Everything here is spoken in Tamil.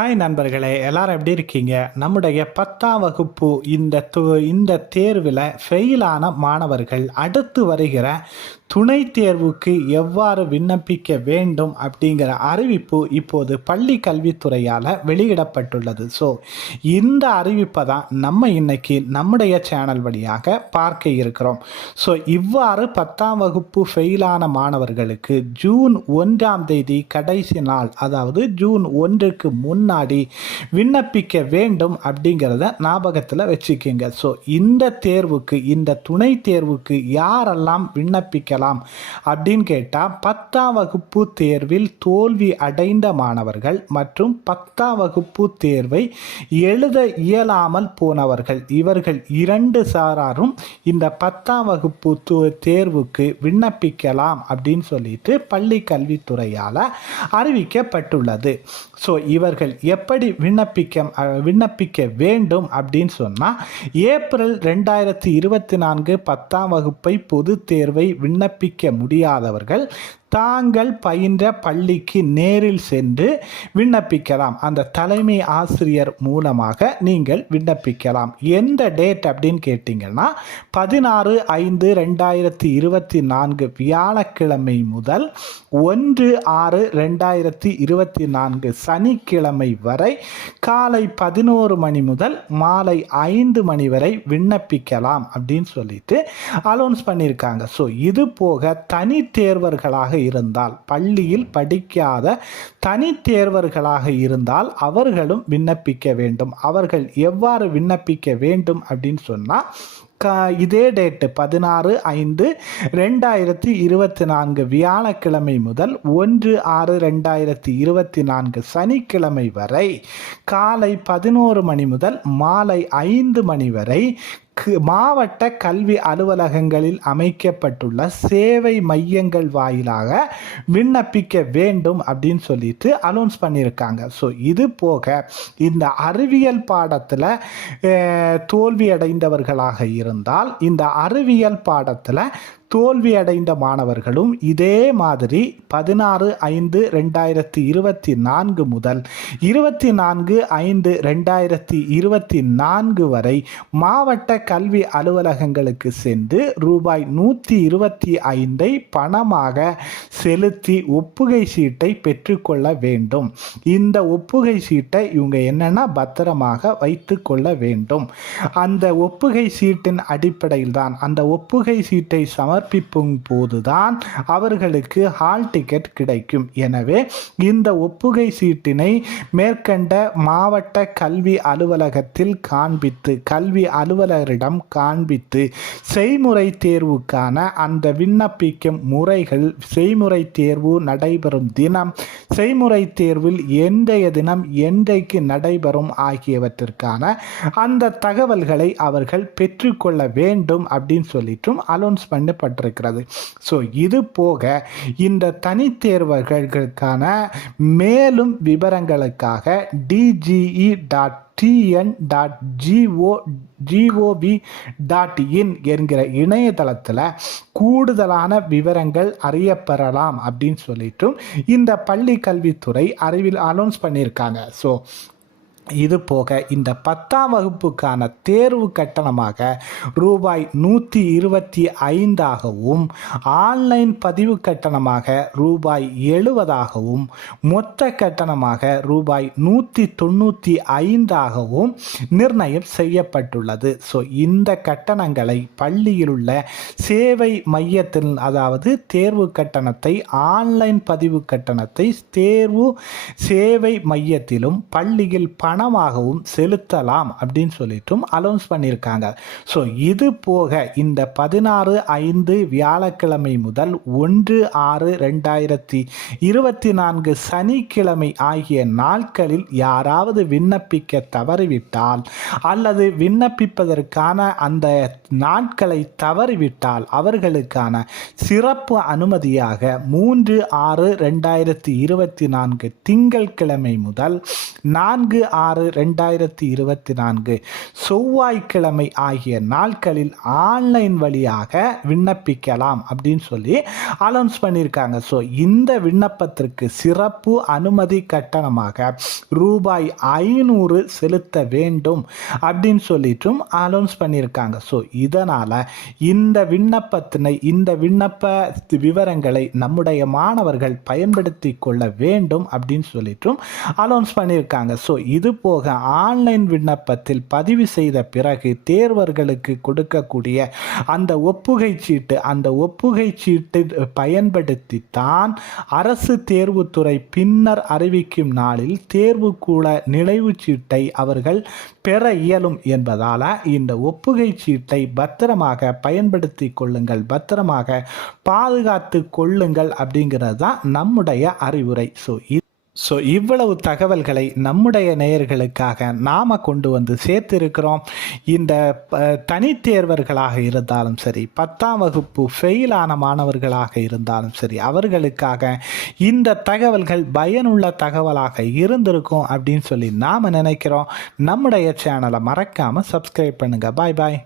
ஹாய் நண்பர்களே எல்லாரும் எப்படி இருக்கீங்க? நம்முடைய பத்தாம் வகுப்பு இந்த இந்த தேர்வில் ஃபெயிலான மாணவர்கள் அடுத்து வருகிற துணை தேர்வுக்கு எவ்வாறு விண்ணப்பிக்க வேண்டும் அப்படிங்கிற அறிவிப்பு இப்போது பள்ளி கல்வித்துறையால் வெளியிடப்பட்டுள்ளது. ஸோ இந்த அறிவிப்பை தான் நம்ம இன்னைக்கு நம்முடைய சேனல் வழியாக பார்க்க இருக்கிறோம். ஸோ இவ்வாறு பத்தாம் வகுப்பு ஃபெயிலான மாணவர்களுக்கு ஜூன் ஒன்றாம் தேதி கடைசி நாள் அதாவது ஜூன் ஒன்றுக்கு முன்னாடி விண்ணப்பிக்க வேண்டும் அப்படிங்கிறத ஞாபகத்தில் வச்சுக்கோங்க. ஸோ இந்த தேர்வுக்கு இந்த துணை தேர்வுக்கு யாரெல்லாம் விண்ணப்பிக்கலாம் அப்படின்னு கேட்டால் பத்தாம் வகுப்பு தேர்வில் தோல்வி அடைந்த மாணவர்கள் மற்றும் பத்தாம் வகுப்பு தேர்வை எழுத இயலாமல் போனவர்கள். இவர்கள் இரண்டு சாராரும் இந்த பத்தாம் வகுப்பு தேர்வுக்கு விண்ணப்பிக்கலாம் அப்படின்னு சொல்லிட்டு பள்ளி கல்வித்துறையால் அறிவிக்கப்பட்டுள்ளது. ஸோ இவர்கள் எப்படி விண்ணப்பிக்க விண்ணப்பிக்க வேண்டும் அப்படின்னு சொன்னால் ஏப்ரல் ரெண்டாயிரத்தி இருபத்தி நான்கு பத்தாம் வகுப்பை பொது தேர்வை விண்ணப்பிக்க முடியாதவர்கள் தாங்கள் பயின்ற பள்ளிக்கு நேரில் சென்று விண்ணப்பிக்கலாம். அந்த தலைமை ஆசிரியர் மூலமாக நீங்கள் விண்ணப்பிக்கலாம். எந்த டேட் அப்படின்னு கேட்டிங்கன்னா பதினாறு ஐந்து ரெண்டாயிரத்தி இருபத்தி நான்கு வியாழக்கிழமை முதல் ஒன்று ஆறு ரெண்டாயிரத்தி இருபத்தி நான்கு சனிக்கிழமை வரை காலை பதினோரு மணி முதல் மாலை ஐந்து மணி வரை விண்ணப்பிக்கலாம் அப்படின்னு சொல்லிட்டு அலௌன்ஸ் பண்ணியிருக்காங்க. ஸோ இது போக தனி தேர்வர்களாக இருந்தால் பள்ளியில் படிக்காத தனி தேர்வர்களாக இருந்தால் அவர்களும் விண்ணப்பிக்க வேண்டும். அவர்கள் எவ்வாறு விண்ணப்பிக்க வேண்டும் அப்படின்னு சொன்னால் க இதே டேட்டு பதினாறு ஐந்து ரெண்டாயிரத்தி இருபத்தி நான்கு வியாழக்கிழமை முதல் ஒன்று ஆறு ரெண்டாயிரத்தி இருபத்தி நான்கு சனிக்கிழமை வரை காலை பதினோரு மணி முதல் மாலை ஐந்து மணி வரை மாவட்ட கல்வி அலுவலகங்களில் அமைக்கப்பட்டுள்ள சேவை மையங்கள் வாயிலாக விண்ணப்பிக்க வேண்டும் அப்படின்னு சொல்லிட்டு அனௌன்ஸ் பண்ணியிருக்காங்க. ஸோ இது போக இந்த அறிவியல் பாடத்தில் தோல்வி அடைந்தவர்களாக இருந்தால் இந்த அறிவியல் பாடத்தில் தோல்வி அடைந்த மாணவர்களும் இதே மாதிரி பதினாறு ஐந்து ரெண்டாயிரத்தி இருபத்தி நான்கு முதல் இருபத்தி நான்கு ஐந்து ரெண்டாயிரத்தி இருபத்தி நான்கு வரை மாவட்ட கல்வி அலுவலகங்களுக்கு சென்று ரூபாய் நூற்றி இருபத்தி ஐந்தை பணமாக செலுத்தி ஒப்புகை சீட்டை பெற்றுக்கொள்ள வேண்டும். இந்த ஒப்புகை சீட்டை இவங்க என்னென்னா பத்திரமாக வைத்து கொள்ள வேண்டும். அந்த ஒப்புகை சீட்டின் அடிப்படையில் தான் அந்த ஒப்புகை சீட்டை சமர்ப்பிக்கும் போதுதான் அவர்களுக்கு ஹால் டிக்கெட் கிடைக்கும். எனவே இந்த ஒப்புகை சீட்டினை மேற்கண்ட மாவட்ட கல்வி அலுவலகத்தில் காண்பித்து கல்வி அலுவலரிடம் காண்பித்து செய்முறை தேர்வுக்கான அந்த விண்ணப்பிக்கும் முறைகள் செய்முறை தேர்வு நடைபெறும் தினம். செய்முறை தேர்வில் எந்தைய தினம் என்றைக்கு நடைபெறும் ஆகியவற்றிற்கான அந்த தகவல்களை அவர்கள் பெற்றுக்கொள்ள வேண்டும் அப்படின்னு சொல்லிட்டும் அலௌன்ஸ் பண்ணப்பட்டிருக்கிறது. ஸோ இது போக இந்த தனித்தேர்வர்களுக்கான மேலும் விவரங்களுக்காக DGE dot TN dot GO GOV dot in என்கிற இணையதளத்தில் கூடுதலான விவரங்கள் அறியப்பெறலாம் அப்படின்னு சொல்லிட்டும் இந்த பள்ளி கல்வித்துறை அறிவில் அனௌன்ஸ் பண்ணியிருக்காங்க. ஸோ இது போக இந்த பத்தாம் வகுப்புக்கான தேர்வு கட்டணமாக ரூபாய் நூற்றி இருபத்தி ஐந்தாகவும் ஆன்லைன் பதிவு கட்டணமாக ரூபாய் எழுபதாகவும் மொத்த கட்டணமாக ரூபாய் நூற்றி தொண்ணூற்றி ஐந்தாகவும் நிர்ணயம் செய்யப்பட்டுள்ளது. ஸோ இந்த கட்டணங்களை பள்ளியில் உள்ள சேவை மையத்தில் அதாவது தேர்வு கட்டணத்தை ஆன்லைன் பதிவு கட்டணத்தை தேர்வு சேவை மையத்திலும் பள்ளியில் பண பணமாகவும் செலுத்தலாம் அப்படின்னு சொல்லிட்டும் அலௌன்ஸ் பண்ணியிருக்காங்க. ஸோ இது போக இந்த பதினாறு ஐந்து வியாழக்கிழமை முதல் ஒன்று ஆறு ரெண்டாயிரத்தி இருபத்தி நான்கு சனிக்கிழமை ஆகிய நாட்களில் யாராவது விண்ணப்பிக்க தவறிவிட்டால் அல்லது விண்ணப்பிப்பதற்கான அந்த நாட்களை தவறிவிட்டால் அவர்களுக்கான சிறப்பு அனுமதியாக மூன்று ஆறு ரெண்டாயிரத்தி இருபத்தி நான்கு திங்கட்கிழமை முதல் நான்கு ஆறு ஆறு ரெண்டாயிரத்தி இருபத்தி நான்கு செவ்வாய்க்கிழமை ஆகிய நாட்களில் ஆன்லைன் வழியாக விண்ணப்பிக்கலாம் அப்படின்னு சொல்லி அனௌன்ஸ் பண்ணியிருக்காங்க. ஸோ இந்த விண்ணப்பத்திற்கு சிறப்பு அனுமதி கட்டணமாக ரூபாய் ஐநூறு செலுத்த வேண்டும் அப்படின்னு சொல்லிட்டும் அனௌன்ஸ் பண்ணியிருக்காங்க. ஸோ இதனால் இந்த விண்ணப்பத்தினை இந்த விண்ணப்ப விவரங்களை நம்முடைய மாணவர்கள் பயன்படுத்தி கொள்ள வேண்டும் அப்படின்னு சொல்லிட்டும் அனௌன்ஸ் பண்ணியிருக்காங்க. ஸோ இது போக ஆன்லைன் விண்ணப்பத்தில் பதிவு செய்த பிறகு தேர்வர்களுக்கு கொடுக்கக்கூடிய அந்த ஒப்புகை சீட்டு அந்த ஒப்புகை சீட்டு பயன்படுத்தித்தான் அரசு தேர்வுத்துறை பின்னர் அறிவிக்கும் நாளில் தேர்வுக்கூட நினைவு சீட்டை அவர்கள் பெற இயலும் என்பதால் இந்த ஒப்புகை சீட்டை பத்திரமாக பயன்படுத்தி கொள்ளுங்கள் பத்திரமாக பாதுகாத்து கொள்ளுங்கள் அப்படிங்கிறது தான் நம்முடைய அறிவுரை. ஸோ ஸோ இவ்வளவு தகவல்களை நம்முடைய நேயர்களுக்காக நாம் கொண்டு வந்து சேர்த்திருக்கிறோம். இந்த தனித்தேர்வர்களாக இருந்தாலும் சரி பத்தாம் வகுப்பு ஃபெயிலான மாணவர்களாக இருந்தாலும் சரி அவர்களுக்காக இந்த தகவல்கள் பயனுள்ள தகவலாக இருந்திருக்கும் அப்படின்னு சொல்லி நாம் நினைக்கிறோம். நம்முடைய சேனலை மறக்காமல் சப்ஸ்கிரைப் பண்ணுங்கள் பாய் பாய்